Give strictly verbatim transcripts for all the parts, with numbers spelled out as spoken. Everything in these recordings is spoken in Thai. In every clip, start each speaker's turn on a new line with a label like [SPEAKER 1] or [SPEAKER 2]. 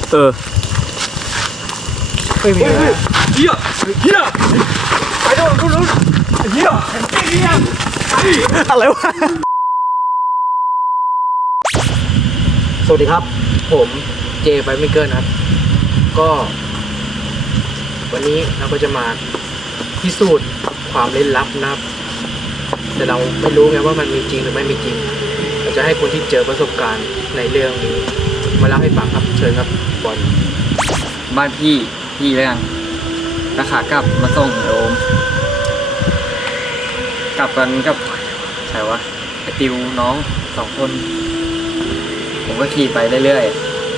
[SPEAKER 1] เออ
[SPEAKER 2] ไม่มีอะไรเฮียเฮียไปโดนรู้เฮียเฮีย
[SPEAKER 1] อะไรวะ
[SPEAKER 2] สวัสดีครับผมเจไปไม่เกินครับก็วันนี้เราก็จะมาพิสูจน์ความลึกลับนะครับแต่เราไม่รู้ไงว่ามันมีจริงหรือไม่มีจริงเราจะให้คนที่เจอประสบการณ์ในเรื่องนี้มาเล่าให้ฟังครับเชิญครับบอล
[SPEAKER 1] บ้านพี่พี่แล้วกันราขากลับมาส่งโอมกลับกันกับใครวะไอติวน้องสองคน ผมก็ขี่ไปเรื่อย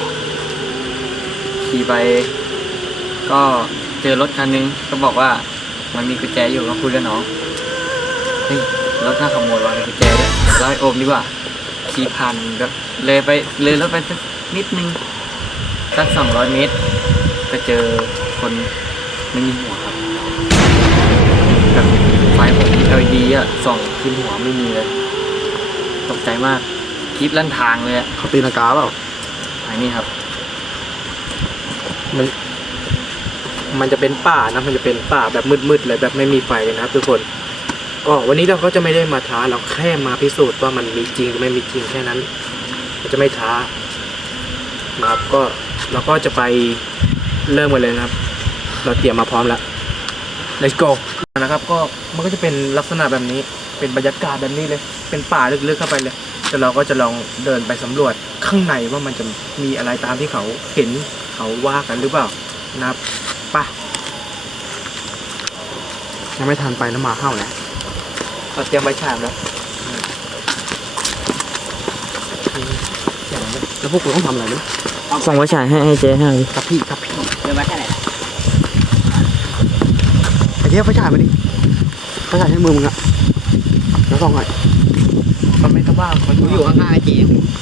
[SPEAKER 1] ๆขี่ไปก็เจอรถคันนึงก็บอกว่ามันมีกุญแจอยู่ก็คุยกับน้องเฮ้ยรถน่าขโมยวางกุญแจด้วยเล่าให้โอมดีกว่าขี่ผ่านแบบเลยไปเลยรถไปสักนิดนึงสักสองร้อยเมตรก็เจอคนไม่มีหัวครับแบบไฟผม แอล อี ดี อ่ะส่องขึ้นหัวไม่มีเลยตกใจมากคลิปลั่นทางเลยอ่ะ
[SPEAKER 2] เขาตีนากาเปล่า
[SPEAKER 1] ไอ้นี่ครับ
[SPEAKER 2] มันมันจะเป็นป่านะมันจะเป็นป่าแบบมืดๆเลยแบบไม่มีไฟเลยนะครับทุกคนก็วันนี้เราก็จะไม่ได้มาท้าเราแค่มาพิสูจน์ว่ามันมีจริงหรือไม่มีจริงแค่นั้นเราจะไม่ท้านะครับก็เราก็จะไปเริ่มกันเลยนะครับเราเตรียมมาพร้อมแล้ว let's go นะครับก็มันก็จะเป็นลักษณะแบบนี้เป็นบรรยากาศแบบนี้เลยเป็นป่าลึกๆเข้าไปเลยแต่เราก็จะลองเดินไปสำรวจข้างในว่ามันจะมีอะไรตามที่เขาเห็นเขาว่ากันหรือเปล่านะครับไปยังไม่ทันไปน้ำมาเข้าแล้วเราเตรียมใบฉาบแล้วแล้วพวกคุณต้องทำอะไรไหม
[SPEAKER 1] ส่งไว้ฉายให้ให้เจ๊ให้
[SPEAKER 2] กับพี่กับพี่
[SPEAKER 1] เดินมาแค่ไหน
[SPEAKER 2] ไอ้เหี้ยไฟฉายมาดิไฟฉายใช้มือมึงอะแล้วส่องหน่อยมันไม่สว่างมัน
[SPEAKER 1] กูอยู่ข้างๆไอ้เจ๊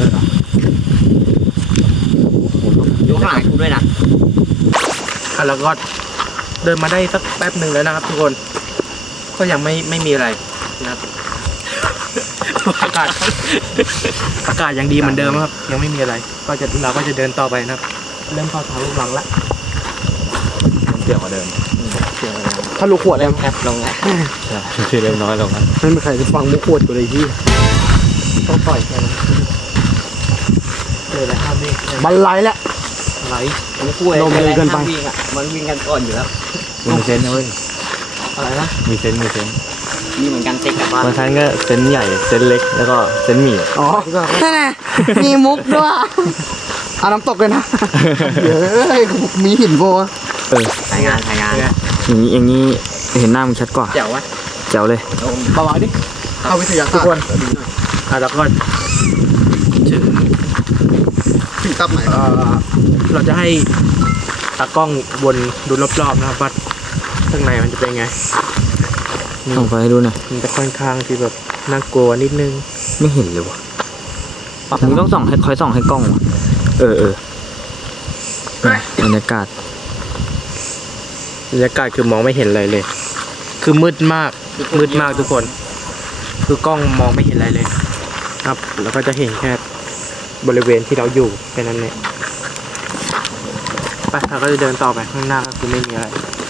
[SPEAKER 1] อยู่ข้างหลังกูด้วยนะ
[SPEAKER 2] อ่ะแล้วก็เดินมาได้สักแป๊บหนึ่งแล้วนะครับทุกคนก็ยังไม่ไม่มีอะไรนะครับอากาศอากาศยังดีเหมือนเดิมครับยังไม่มีอะไรก็จะเราก็จะเดินต่อไปนะครับเริ่มเข้าทางลูกหลังละ
[SPEAKER 1] เสียงกว่าเดิม
[SPEAKER 2] ถ้าลูกขวดแล้ว
[SPEAKER 1] แคบลงแล้วที่เริ่มน้อยลงแล้ว
[SPEAKER 2] ไม่มีใครจะฟังมุกขวดกูเลยที่ต้องต่อยแค่นั้นเลยแหละครับนี่บันไลแล้วไหล
[SPEAKER 1] ไม่กลัว
[SPEAKER 2] ลมเร็วเกินไป
[SPEAKER 1] มันวิ่งกันก่อนอยู่แล้ว
[SPEAKER 3] มีเซนนะเว้ย
[SPEAKER 2] อะไรนะ
[SPEAKER 3] มีเซนมีเซน
[SPEAKER 1] มีเหมือนกันเซ็กกับบ้าน
[SPEAKER 3] บางครั้งก็เซนใหญ่ เซนเล็ก แล้วก็เซนหมี่
[SPEAKER 2] อ๋อนั่นไงมีมุกด้วยเอาน้ำตกเลยนะเฮ้ยมีหินโบ
[SPEAKER 3] เออ
[SPEAKER 1] ถ่ายงานถ่ายงาน
[SPEAKER 3] อย่างนี้อย่างนี้เห็นหน้ามันชัดกว่า
[SPEAKER 1] เจ๋ววะ
[SPEAKER 3] แจ๋วเลย
[SPEAKER 2] เบาๆดิเข้าวิทยาศาสตร์ทุกคนอ่ะแล้วก็ถึงถึงตับไหนเราจะให้ตากล้องวนดูรอบๆนะครับว่าข้างในมันจะเป็นไง
[SPEAKER 3] ส่องไฟให้ดูหน่อย
[SPEAKER 2] มันจะค่อนข้างที่แบบน่ากลัวนิดนึง
[SPEAKER 3] ไม่เห็นเลยวะมึงต้องส่องให้คอยส่องให้กล้องวะเออเออเออบรรยากาศ
[SPEAKER 2] บรรยากาศคือมองไม่เห็นอะไรเลย คือมืดมากมืดมากทุกคน คือกล้องมองไม่เห็นอะไรเลย ครับ แล้วก็จะเห็นแค่บริเวณที่เราอยู่แค่นั้นเองไปเราก็จะเดินต่อไปข้างหน้าก็คือไม่มีอะไร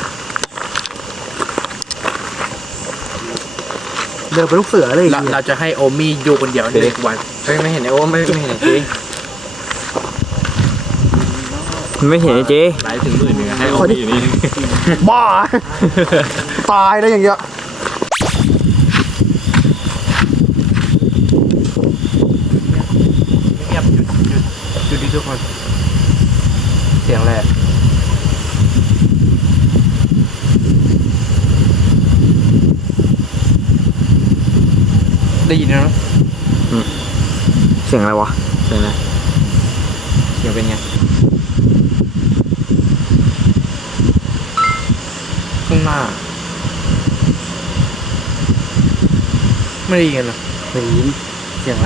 [SPEAKER 2] เดินไปลูกเสือเลยเราเราจะให้โอมี่อยู่คนเดียวในเด็กวัน
[SPEAKER 1] เฮ้ยไม่เห็นไอ้โอ้ไม่ไม่เห็นไอ้เจ๊
[SPEAKER 3] มันไม่เห็นไอ้เจ๊
[SPEAKER 1] หลายถึงหมื่นหนึ่งให้โอ้อยู่นี่
[SPEAKER 2] บ้า ตายแล้วอย่างเงี้ยเงียบหยุดหยุดหยุดดิทุกคนเสียงแรกได้ยินนะ
[SPEAKER 3] เสียงอะไรวะ
[SPEAKER 1] เสียงอะไรเสียงเป็นไง
[SPEAKER 2] ข้างหน้าไม่ได้ยินกันหรอ
[SPEAKER 1] ได้ยินเสียงอะไร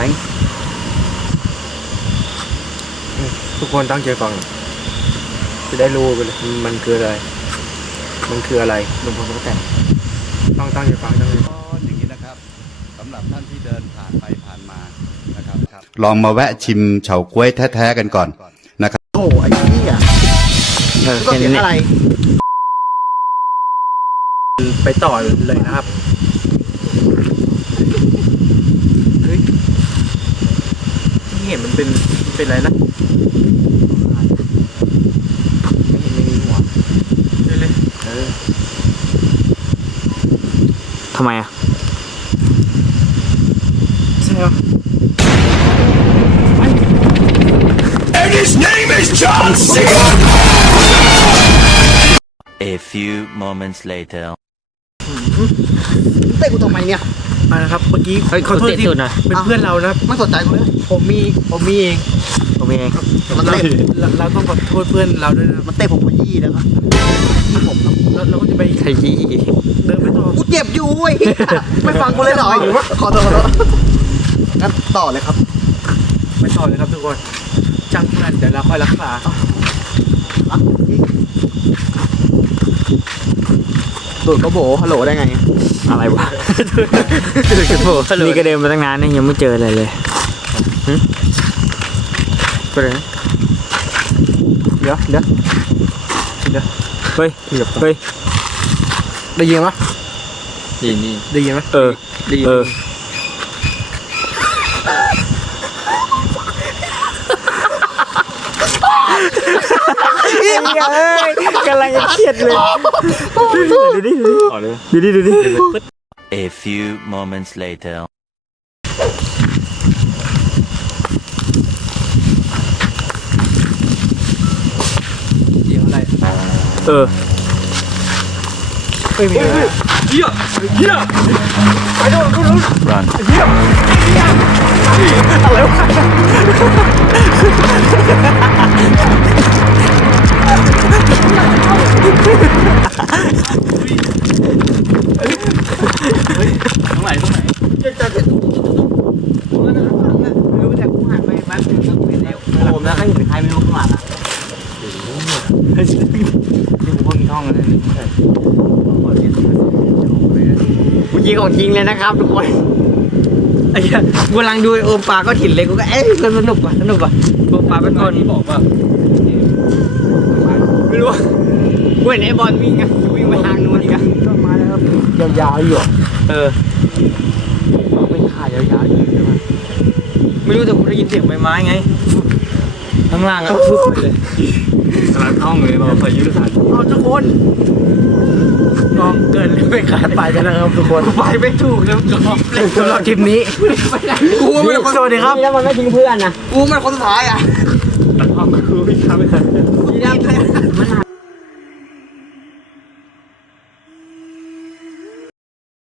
[SPEAKER 2] ทุกคนตั้งใจฟังจะได้รู้ไปเลยมันคืออะไรมันคืออะไร
[SPEAKER 1] ลุงพลก็แต่ง
[SPEAKER 2] ต้องตั้งใจฟังตั้งใจฟัง
[SPEAKER 4] อย่างนี้นะครับสำหรับท่านที่เดินผ่านไปผ่านมานะครับลองมาแวะชิมเฉาก๊วยแท้ๆกันก่อนนะครับ
[SPEAKER 2] โอ้ไอ้เหี้ย
[SPEAKER 3] เออ
[SPEAKER 5] ก็
[SPEAKER 3] แค่
[SPEAKER 5] เสีย
[SPEAKER 3] นั้
[SPEAKER 5] ง
[SPEAKER 3] น
[SPEAKER 5] อะไร
[SPEAKER 2] ไปต่อเลยนะครับเฮ้ยที่เห็นมันเป็นมันเป็นอะไรนะไม่เห็นไม่มีหัวเลยเลยเออ
[SPEAKER 3] ทำไมอ่ะ
[SPEAKER 2] ใช่เหรอ
[SPEAKER 6] A few moments later.
[SPEAKER 5] เตะกูทำไมเนี่ย
[SPEAKER 2] มานะครับเมื่อกี้
[SPEAKER 3] เฮ้ย
[SPEAKER 2] ขอโทษ
[SPEAKER 3] เขาเตะ
[SPEAKER 2] ที่
[SPEAKER 3] ตูดหน่อย
[SPEAKER 2] เป็นเพื่อนเรานะครับ
[SPEAKER 5] ไม่สนใจกูเลย
[SPEAKER 2] ผมมีผมมีเอง
[SPEAKER 3] ผมเอง
[SPEAKER 5] มันเตะ
[SPEAKER 2] เราเราต้องขอโทษเพื่อนเราด้วยนะครับ
[SPEAKER 5] มันเตะผมขยี้นะครับที่ผมครับ
[SPEAKER 2] แล้วเราก็จะไป
[SPEAKER 3] ขยี้
[SPEAKER 2] เดินไปต่อ
[SPEAKER 5] กูเจ็บอยู่เว้ยไม่ฟังกูเลยเหรอขอโทษขอโทษงั้นต่อเลยครับ
[SPEAKER 2] ไปต่อเลยครับทุกคนจังมันเดี๋ยวเราค่อยรักษา
[SPEAKER 5] อ่ะตูดก็โบฮัลโหลได้ไง
[SPEAKER 3] อะไรวะนี่ก็เดินมาตั้งนานเนี่ยยังไม่เจออะไรเลยหึไปเลยนะ
[SPEAKER 5] เดี๋ยวเดี๋ยว
[SPEAKER 3] เฮ้ยเฮ้ย
[SPEAKER 2] ได้ยินไหม
[SPEAKER 1] ดีนี่
[SPEAKER 2] ได้ยินไหม
[SPEAKER 3] เออ
[SPEAKER 1] ดี
[SPEAKER 3] เออ กำลังจะเครียดเลยดูดิ
[SPEAKER 1] ต่อเลย
[SPEAKER 3] ดูดิดูดิ
[SPEAKER 6] A few moments later.
[SPEAKER 2] เสียงอะไร
[SPEAKER 3] เออ
[SPEAKER 2] ไม่มีอะไร
[SPEAKER 6] Run.
[SPEAKER 1] ตรงไหนตรงไหน
[SPEAKER 5] ผมแล้วก็อยู่ในใครไม่รู้ข้างหลังอ่ะ
[SPEAKER 1] ที่ผมมีห้องแล้วเนี่ย
[SPEAKER 5] กูยิงของจริงเลยนะครับทุกคนไอ้เหี้ยกูกำลังดูโอมปลาก็ถิ่นเลยกูก็เอ๊ะสนุกว่ะสนุกว่ะโอมปลาเป็นคน
[SPEAKER 1] ที่บอกว่า
[SPEAKER 5] ไม่รู้กูเห็นไอ้บอลวิ่งอ่ะวิ่งไปทางนู้นอีกอ่ะก็มาแล้วครับยาวๆอยู่
[SPEAKER 3] เออ
[SPEAKER 5] เป็นขายาวๆอยู่ใช่ไหม
[SPEAKER 3] ไม่รู้แต่กูได้ยินเสียงใบไม้ไง ข้างล่างอ่ะฟึบไปเลย
[SPEAKER 1] กำลังท่องเลยบอกพายุสัตว์
[SPEAKER 2] เอาทุกคนก็เกินไปขาดไปกันนะครับทุกคน
[SPEAKER 5] ไปไม่ถูกแล้วจบเลย
[SPEAKER 2] สำหรับคลิปนี้
[SPEAKER 5] กูไม่เป็นคน
[SPEAKER 2] สวัสดีครับ
[SPEAKER 5] แล้วมันไม่ทิ้งเพื่อนนะกูมันคนสุดท้ายอ่ะ
[SPEAKER 1] ท่องคือไม่ทำไม่ทัน
[SPEAKER 5] กูยัง